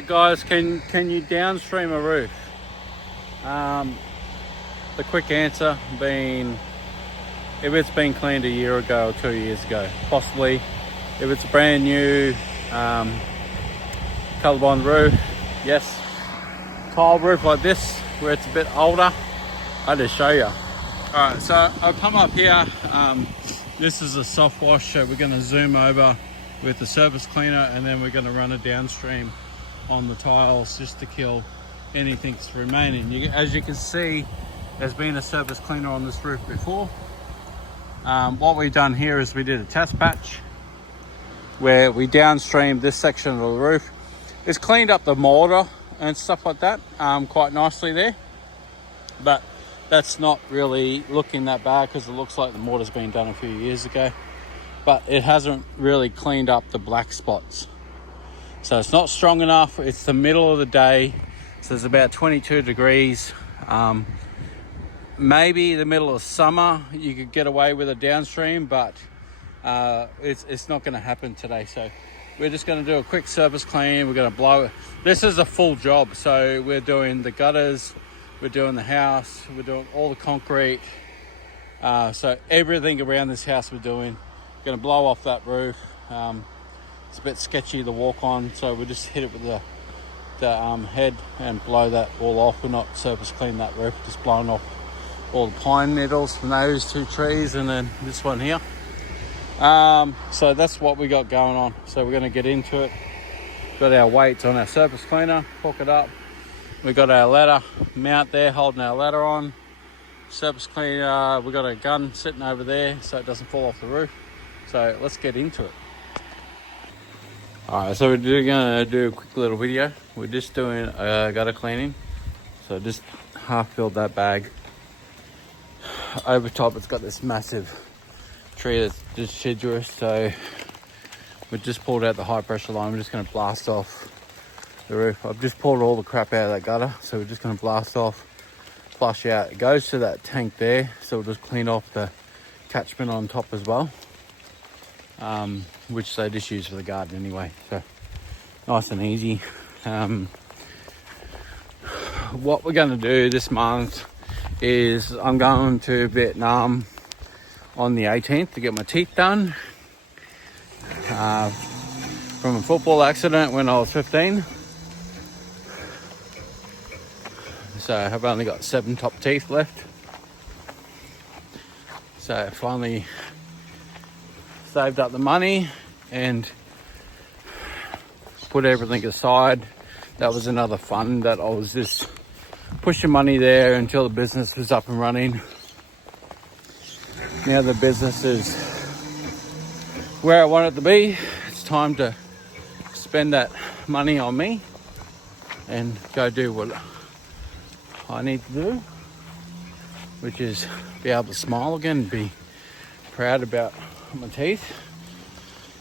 Alright guys, can you downstream a roof? The quick answer being, if it's been cleaned a year ago or 2 years ago, possibly. If it's a brand new ColourBond roof, yes. Tile roof like this, where it's a bit older, I'll just show you. Alright, so I'll come up here. This is a soft wash, so we're going to zoom over with the surface cleaner, and then we're going to run it downstream on the tiles just to kill anything that's remaining. As you can see, there's been a surface cleaner on this roof before. What we've done here is we did a test patch where we downstreamed this section of the roof. It's cleaned up the mortar and stuff like that quite nicely there, but that's not really looking that bad because it looks like the mortar's been done a few years ago, but it hasn't really cleaned up the black spots. So it's not strong enough. It's the middle of the day, so it's about 22 degrees. Maybe the middle of summer you could get away with a downstream, but it's not going to happen today. So we're just going to do a quick surface clean. We're going to blow it. This is a full job, so we're doing the gutters, we're doing the house, we're doing all the concrete, so everything around this house we're doing. We're going to blow off that roof. It's a bit sketchy to walk on, so we'll just hit it with the head and blow that all off. We're not surface clean that roof, just blowing off all the pine needles from those two trees and then this one here. So that's what we got going on. So we're going to get into it. Got our weights on our surface cleaner, hook it up. We got our ladder mount there, holding our ladder on. Surface cleaner, we got a gun sitting over there so it doesn't fall off the roof. So let's get into it. Alright, so we're gonna do a quick little video. We're just doing a gutter cleaning. So just half filled that bag. Over top it's got this massive tree that's deciduous, so we just pulled out the high pressure line. We're just going to blast off the roof. I've just pulled all the crap out of that gutter, so we're just going to blast off, flush out. It goes to that tank there, so we'll just clean off the catchment on top as well, which they just use for the garden anyway, so nice and easy. What we're going to do this month is I'm going to Vietnam on the 18th to get my teeth done from a football accident when I was 15. So I've only got 7 top teeth left. So I finally saved up the money and put everything aside. That was another fund that I was just pushing money there until the business was up and running. Now the business is where I want it to be. It's time to spend that money on me and go do what I need to do, which is be able to smile again, be proud about my teeth.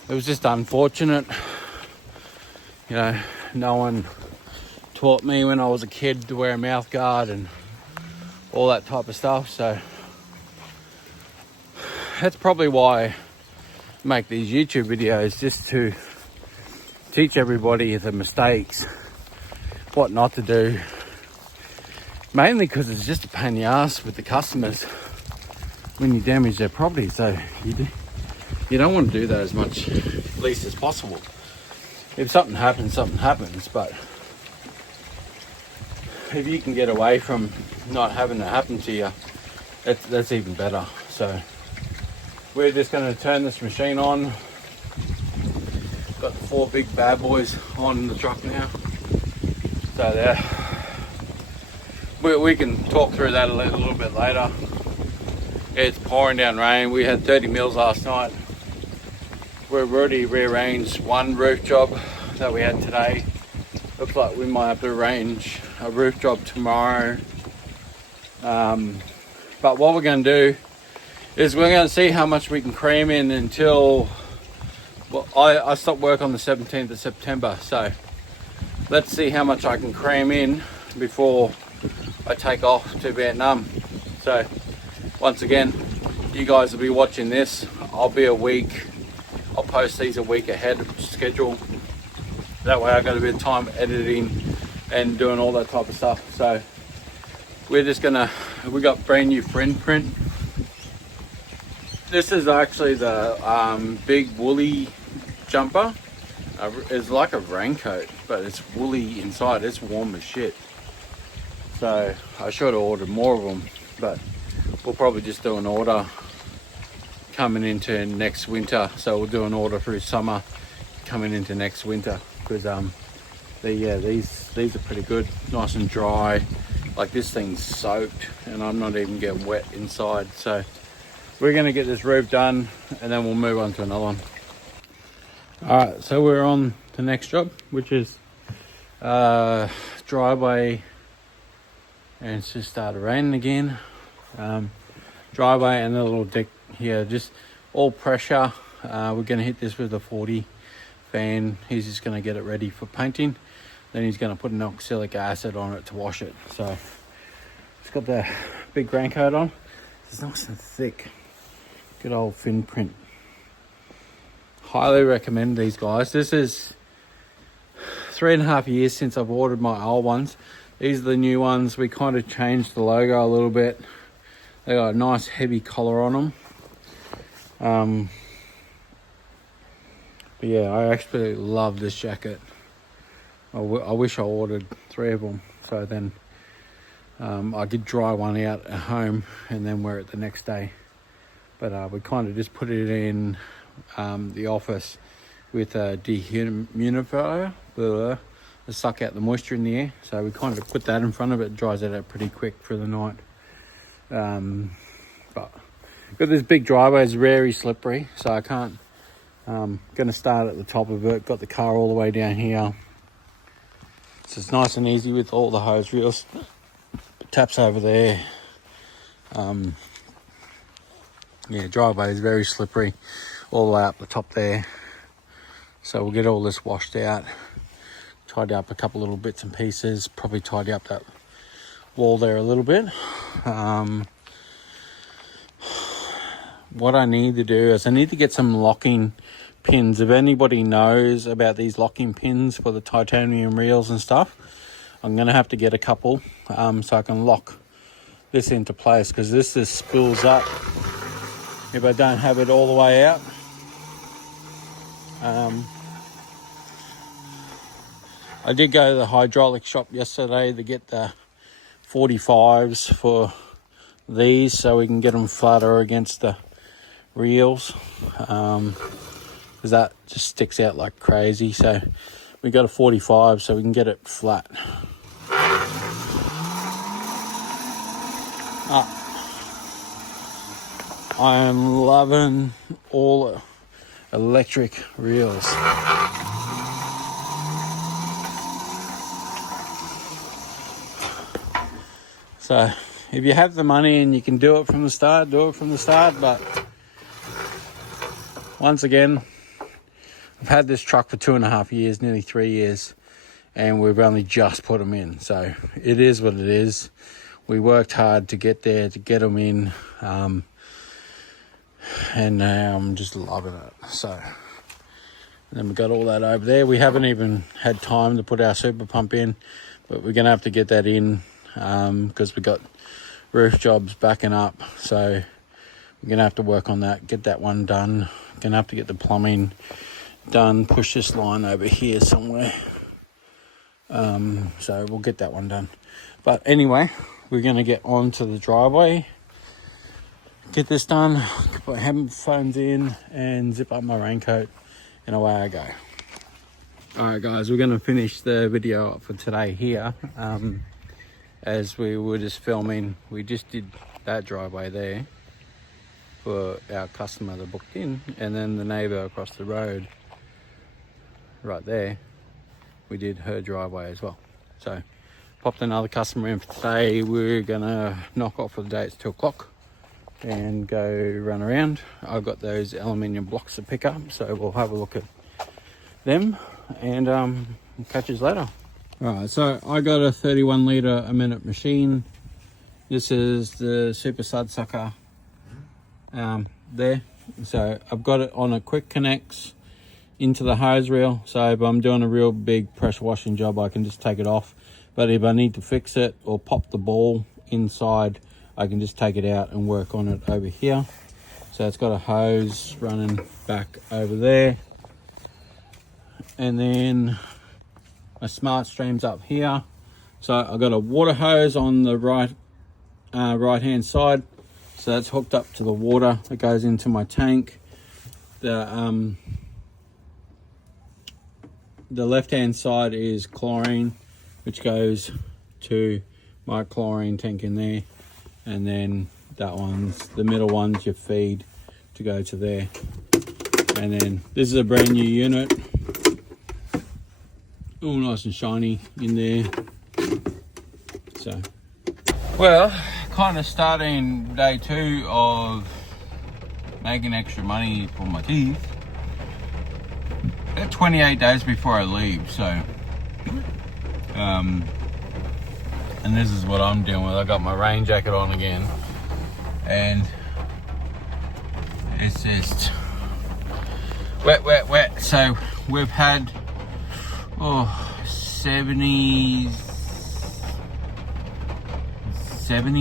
It was just unfortunate, you know, no one taught me when I was a kid to wear a mouth guard and all that type of stuff, so that's probably why I make these YouTube videos, just to teach everybody the mistakes, what not to do. Mainly because it's just a pain in the ass with the customers when you damage their property. So you don't want to do that as much, least as possible. If something happens, but if you can get away from not having it happen to you, that's even better. So we're just going to turn this machine on. Got the 4 big bad boys on the truck now. So there, we can talk through that a little bit later. It's pouring down rain. We had 30 mils last night. We've already rearranged one roof job that we had today. Looks like we might have to arrange a roof job tomorrow. But what we're going to do is we're going to see how much we can cram in until, well, I stop work on the 17th of September, so let's see how much I can cram in before I take off to Vietnam. So once again, you guys will be watching this. I'll post these a week ahead of schedule. That way I got a bit of time editing and doing all that type of stuff. So we're just gonna, we got brand new friend print. This is actually the big woolly jumper. It's like a raincoat, but it's woolly inside. It's warm as shit. So I should have ordered more of them, but we'll probably just do an order coming into next winter. So we'll do an order through summer coming into next winter, because these are pretty good, nice and dry. Like this thing's soaked and I'm not even getting wet inside. So we're gonna get this roof done and then we'll move on to another one. All right, so we're on the next job, which is driveway, and it's just started raining again. Driveway and the little deck here, just all pressure. We're gonna hit this with a 40 fan. He's just gonna get it ready for painting. Then he's gonna put an oxalic acid on it to wash it. So it's got the big raincoat on. It's nice and thick. Good old fin print. Highly recommend these guys. This is 3.5 years since I've ordered my old ones. These are the new ones. We kind of changed the logo a little bit. They got a nice heavy collar on them. But yeah, I actually love this jacket. I wish I ordered 3 of them, so then I could dry one out at home and then wear it the next day. But we kind of just put it in the office with a dehumidifier to suck out the moisture in the air. So we kind of put that in front of it, dries it out pretty quick for the night. But got this big driveway, it's very slippery, so I can't. Gonna start at the top of it. Got the car all the way down here, so it's nice and easy with all the hose reels. Taps over there. Yeah, driveway is very slippery all the way up the top there. So we'll get all this washed out, tidy up a couple little bits and pieces, probably tidy up that wall there a little bit. What I need to do is I need to get some locking pins. If anybody knows about these locking pins for the titanium reels and stuff, I'm gonna have to get a couple so I can lock this into place, because this just spills up if I don't have it all the way out. I did go to the hydraulic shop yesterday to get the 45s for these so we can get them flatter against the reels, because that just sticks out like crazy. So we got a 45 so we can get it flat. I am loving all electric reels. So if you have the money and you can do it from the start, do it from the start. But once again, I've had this truck for 2.5 years, nearly 3 years, and we've only just put them in. So it is what it is. We worked hard to get there, to get them in, and now I'm just loving it. So and then we got all that over there. We haven't even had time to put our super pump in, but we're gonna have to get that in because we got roof jobs backing up. So we're gonna have to work on that, get that one done. Gonna have to get the plumbing done, push this line over here somewhere. So we'll get that one done. But anyway, we're gonna get on to the driveway, get this done, put headphones in and zip up my raincoat, and away I go. Alright guys, we're going to finish the video up for today here. As we were just filming, we just did that driveway there for our customer that booked in, and then the neighbour across the road right there, we did her driveway as well. So popped another customer in for today. We're going to knock off for the day. It's 2 o'clock. And go run around. I've got those aluminium blocks to pick up, so we'll have a look at them and catch you later. Alright, so I got a 31 litre a minute machine. This is the Super Sud Sucker there. So I've got it on a quick connects. into the hose reel. So if I'm doing a real big pressure washing job, I can just take it off. But if I need to fix it or pop the ball inside, I can just take it out and work on it over here. So it's got a hose running back over there. And then my smart stream's up here. So I've got a water hose on the right hand side. So that's hooked up to the water that goes into my tank. The left hand side is chlorine, which goes to my chlorine tank in there. And then the middle one's your feed to go to there. And then this is a brand new unit. All nice and shiny in there. So, well, kind of starting day 2 of making extra money for my teeth. About 28 days before I leave, so and this is what I'm dealing with. I got my rain jacket on again, and it's just wet. So we've had 70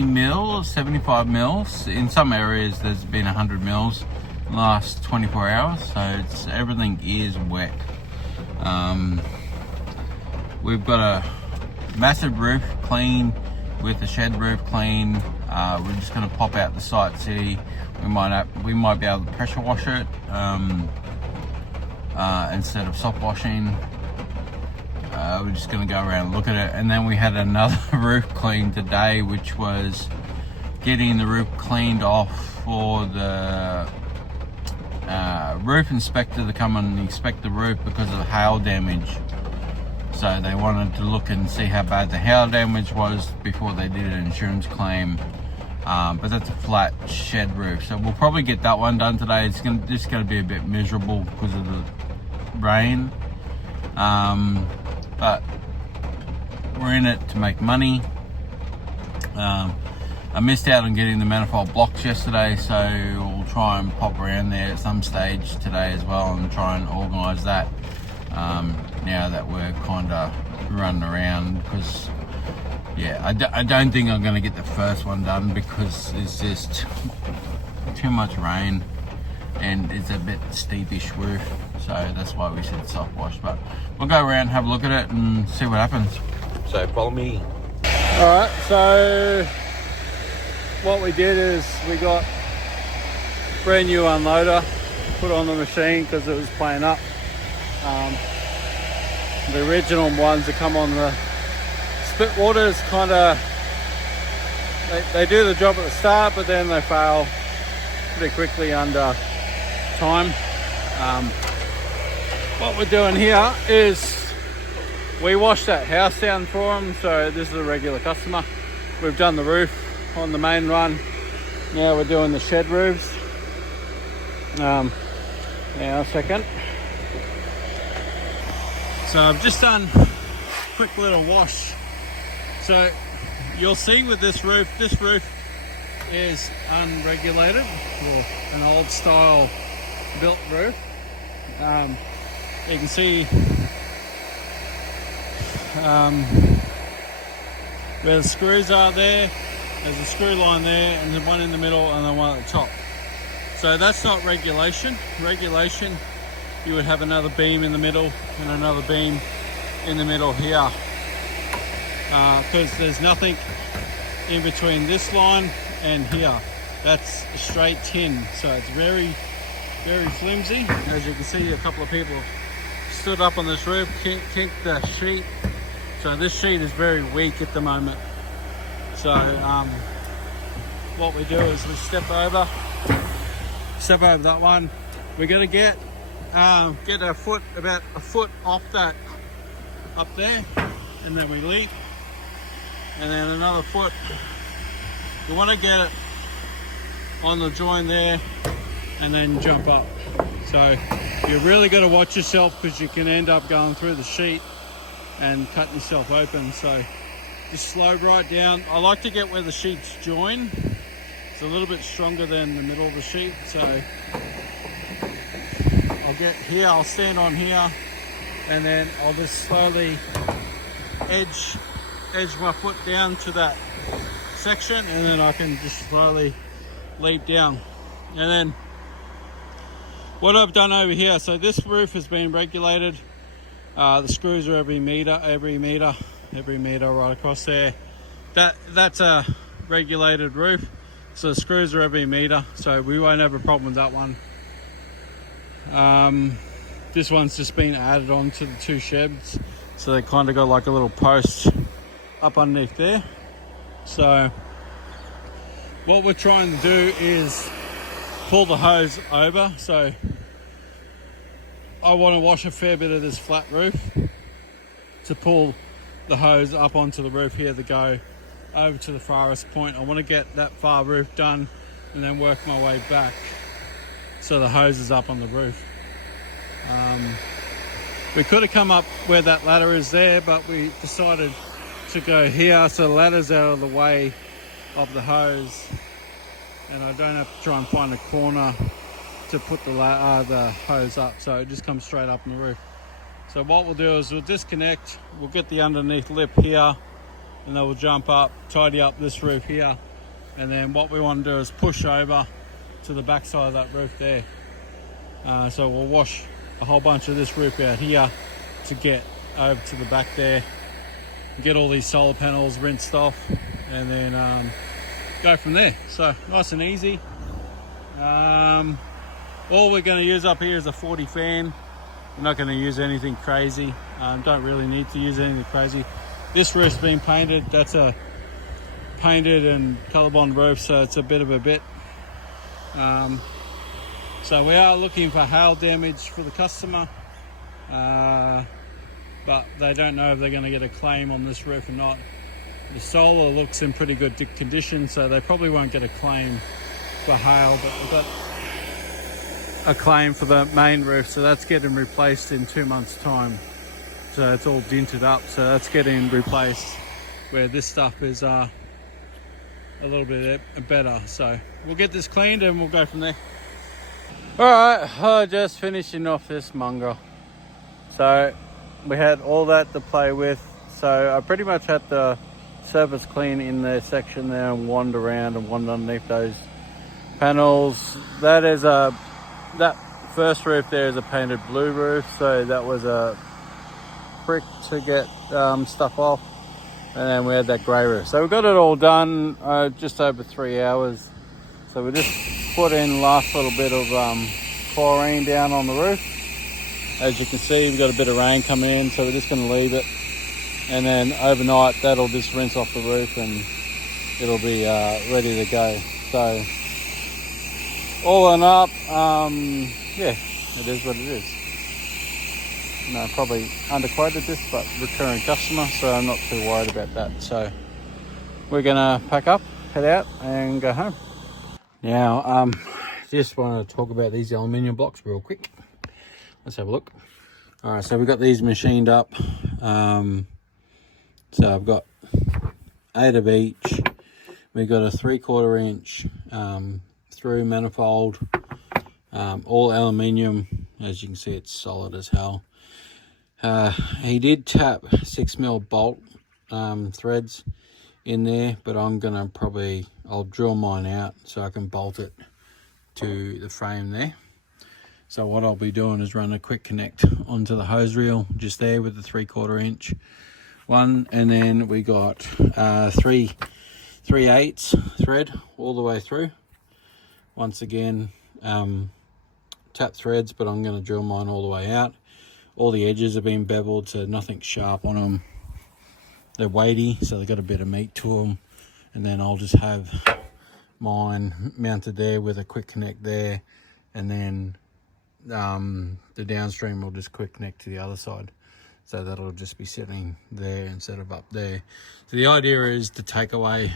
mils, 75 mils. In some areas there's been 100 mils in the last 24 hours, so everything is wet. We've got a massive roof clean with the shed roof clean. We're just going to pop out the site, see we might be able to pressure wash it instead of soft washing. We're just going to go around and look at it. And then we had another roof clean today, which was getting the roof cleaned off for the roof inspector to come and inspect the roof because of hail damage. So they wanted to look and see how bad the hail damage was before they did an insurance claim. But that's a flat shed roof, so we'll probably get that one done today. It's just going to be a bit miserable because of the rain. But we're in it to make money. I missed out on getting the manifold blocks yesterday, so we'll try and pop around there at some stage today as well and try and organise that now that we're kind of running around, because yeah, I don't think I'm going to get the first one done because it's just too much rain and it's a bit steepish roof, so that's why we said soft wash. But we'll go around, have a look at it and see what happens. So follow me. Alright, so what we did is we got brand new unloader put on the machine because it was playing up. The original ones that come on the split waters kind of they do the job at the start, but then they fail pretty quickly under time. What we're doing here is we washed that house down for them, so this is a regular customer. We've done the roof on the main run. Now we're doing the shed roofs. Now a second. So I've just done a quick little wash. So you'll see with this roof is unregulated, or an old style built roof. You can see where the screws are there. There's a screw line there, and there's one in the middle and then one at the top. So that's not regulation. Regulation, you would have another beam in the middle and another beam in the middle here, because there's nothing in between this line and here. That's a straight tin, so it's very, very flimsy. As you can see, a couple of people stood up on this roof, kinked the sheet. So this sheet is very weak at the moment. So what we do is we step over that one. We're gonna get our foot about a foot off that up there, and then we leap, and then another foot. You want to get it on the join there and then jump up. So you really got to watch yourself, because you can end up going through the sheet and cutting yourself open. So just slow right down. I like to get where the sheets join. It's a little bit stronger than the middle of the sheet, so I'll get here, I'll stand on here, and then I'll just slowly edge my foot down to that section, and then I can just slowly leap down. And then what I've done over here, so this roof has been regulated. The screws are every meter right across there. That's a regulated roof, so the screws are every meter, so we won't have a problem with that one. This one's just been added on to the two sheds, so they kind of got like a little post up underneath there. So what we're trying to do is pull the hose over. So I want to wash a fair bit of this flat roof to pull the hose up onto the roof here to go over to the farthest point. I want to get that far roof done and then work my way back so the hose is up on the roof. We could have come up where that ladder is there, but we decided to go here so the ladder's out of the way of the hose, and I don't have to try and find a corner to put the hose up, so it just comes straight up on the roof. So what we'll do is we'll disconnect, we'll get the underneath lip here, and then we'll jump up, tidy up this roof here, and then what we want to do is push over to the back side of that roof there. So we'll wash a whole bunch of this roof out here to get over to the back there, get all these solar panels rinsed off, and then go from there. So nice and easy. All we're going to use up here is a 40 fan. We're not going to use anything crazy. Don't really need to use anything crazy. This roof's been painted. That's a painted and ColourBond roof, so it's a bit of a bit. So we are looking for hail damage for the customer, but they don't know if they're going to get a claim on this roof or not. The solar looks in pretty good condition, so they probably won't get a claim for hail, but we've got a claim for the main roof, so that's getting replaced in 2 months' time. So it's all dinted up, so that's getting replaced, where this stuff is a little bit better. So we'll get this cleaned and we'll go from there. Alright, just finishing off this mongrel. So we had all that to play with, so I pretty much had to surface clean in the section there and wander around and wander underneath those panels. That first roof there is a painted blue roof, so that was a prick to get stuff off. And then we had that grey roof. So we got it all done just over 3 hours. So we just put in last little bit of chlorine down on the roof. As you can see, we've got a bit of rain coming in, so we're just going to leave it. And then overnight, that'll just rinse off the roof and it'll be ready to go. So all in up, yeah, it is what it is. No, probably underquoted this, but recurring customer, so I'm not too worried about that. So we're gonna pack up, head out and go home. Now, just want to talk about these aluminium blocks real quick. Let's have a look. All right, so we've got these machined up. So I've got 8 of each. We've got a 3/4 inch through manifold, all aluminium. As you can see, it's solid as hell. He did tap 6mm bolt threads in there, but I'm gonna I'll drill mine out so I can bolt it to the frame there. So what I'll be doing is run a quick connect onto the hose reel just there with the 3/4 inch one, and then we got 3/8 thread all the way through. Once again, tap threads, but I'm going to drill mine all the way out. All the edges have been beveled, so nothing sharp on them. They're weighty, so they've got a bit of meat to them. And then I'll just have mine mounted there with a quick connect there, and then the downstream will just quick connect to the other side. So that'll just be sitting there instead of up there. So the idea is to take away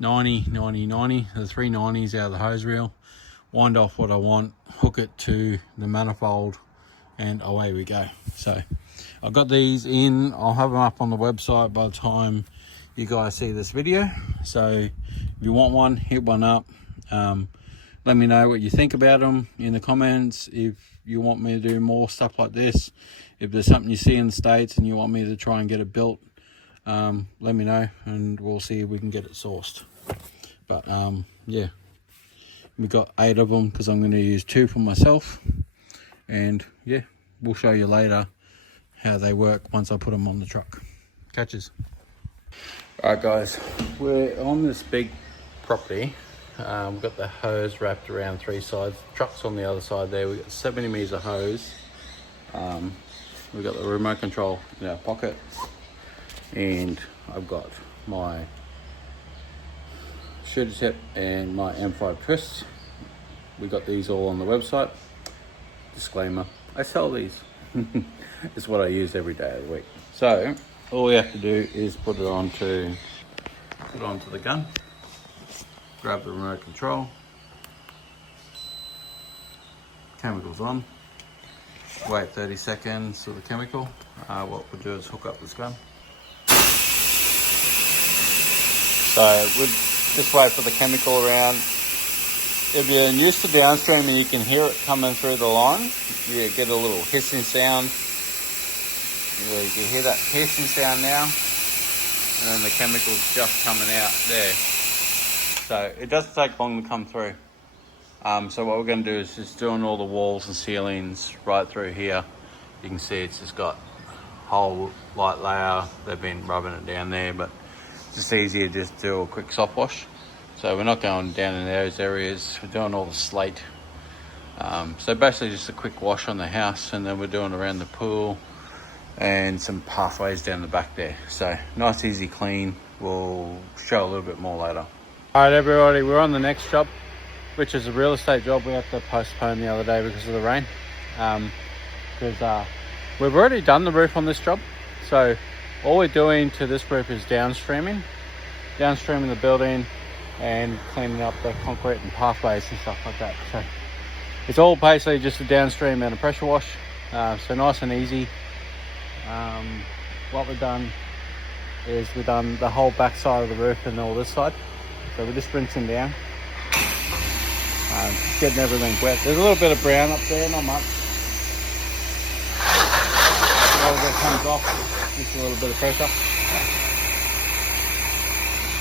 90, 90, 90, the 3 90s out of the hose reel, wind off what I want, hook it to the manifold, and away we go. So I've got these in. I'll have them up on the website by the time you guys see this video. So if you want one, hit one up. Let me know what you think about them in the comments. If you want me to do more stuff like this, if there's something you see in the States and you want me to try and get it built, let me know and we'll see if we can get it sourced. But yeah, we got 8 of them because I'm going to use 2 for myself, and yeah, we'll show you later how they work once I put them on the truck. Catches. Alright guys, we're on this big property. We've got the hose wrapped around 3 sides. The truck's on the other side there. We've got 70 meters of hose. We've got the remote control in our pocket, and I've got my shooter tip and my M5 twists. We got these all on the website. Disclaimer, I sell these. It's what I use every day of the week. So all we have to do is put it onto the gun, grab the remote control, chemicals on, wait 30 seconds for the chemical. What we'll do is hook up this gun. So we'll just wait for the chemical around. If you're used to downstreaming, you can hear it coming through the line. You get a little hissing sound. Yeah, you can hear that hissing sound now, and then the chemical's just coming out there. So it doesn't take long to come through. So what we're going to do is just doing all the walls and ceilings right through here. You can see it's just got a whole light layer. They've been rubbing it down there, but it's just easier to just do a quick soft wash. So we're not going down in those areas. We're doing all the slate. So basically just a quick wash on the house, and then we're doing around the pool and some pathways down the back there. So nice, easy, clean. We'll show a little bit more later. All right, everybody, we're on the next job, which is a real estate job. We had to postpone the other day because of the rain. Because we've already done the roof on this job. So all we're doing to this roof is downstreaming the building and cleaning up the concrete and pathways and stuff like that. So it's all basically just a downstream and a pressure wash. So nice and easy. What we've done is we've done the whole back side of the roof and all this side. So we're just rinsing down, just getting everything wet. There's a little bit of brown up there, not much. All that comes off, just a little bit of pressure.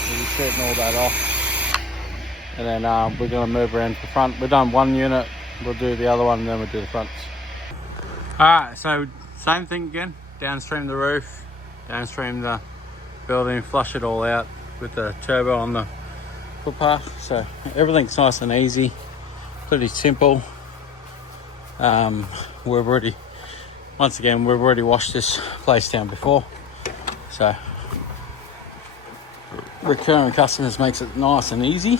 We're just shooting all that off. And then we're going to move around to the front. We've done one unit, we'll do the other one, and then we'll do the fronts. Alright, so same thing again. Downstream the roof, downstream the building, flush it all out with the turbo on the footpath. So everything's nice and easy, pretty simple. We've already washed this place down before. So recurring customers makes it nice and easy.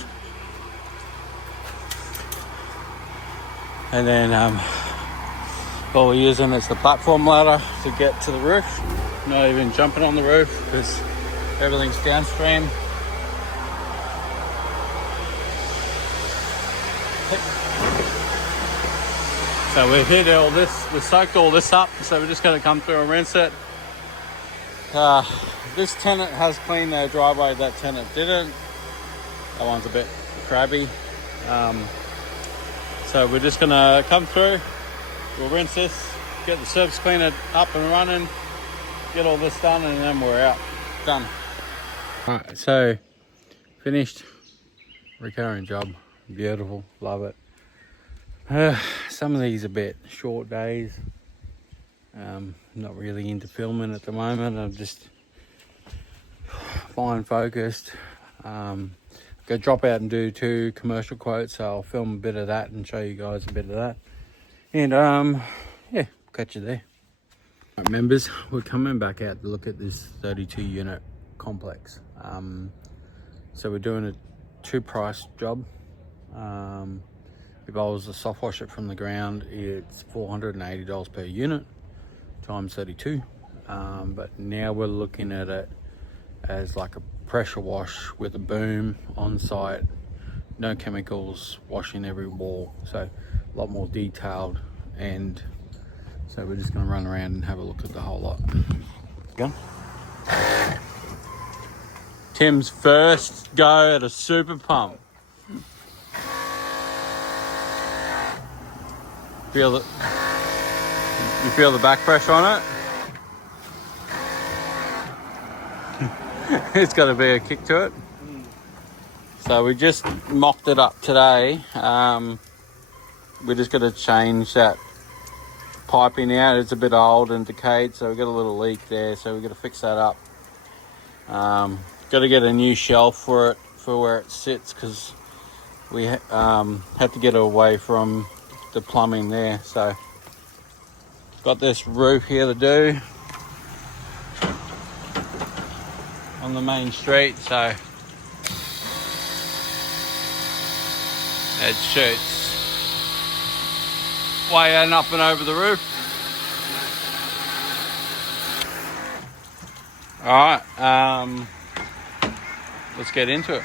And then all we're using is the platform ladder to get to the roof. Not even jumping on the roof because everything's downstream. So we've hit all this, we soaked all this up, so we're just going to come through and rinse it. This tenant has cleaned their driveway, that tenant didn't. That one's a bit crabby. So we're just going to come through, we'll rinse this, get the surface cleaner up and running, get all this done, and then we're out. Done. Alright, so finished. Recurring job. Beautiful. Love it. Some of these are a bit short days. Not really into filming at the moment. I'm just fine focused. Go drop out and do 2 commercial quotes. So I'll film a bit of that and show you guys a bit of that. And yeah, catch you there. Right, members, we're coming back out to look at this 32 unit complex. So we're doing a 2-price job. If I was to soft wash it from the ground, it's $480 per unit times 32. But now we're looking at it as like a pressure wash with a boom on site, no chemicals, washing every wall. So a lot more detailed, and so we're just going to run around and have a look at the whole lot. Go. Tim's first go at a super pump. Feel it. You feel the back pressure on it? It's got to be a kick to it. So we just mocked it up today. We're just going to change that piping out. It's a bit old and decayed, so we've got a little leak there, so we've got to fix that up. Got to get a new shelf for it, for where it sits, because we have to get away from the plumbing there. So got this roof here to do on the main street, so it shoots way up and over the roof. All right, let's get into it.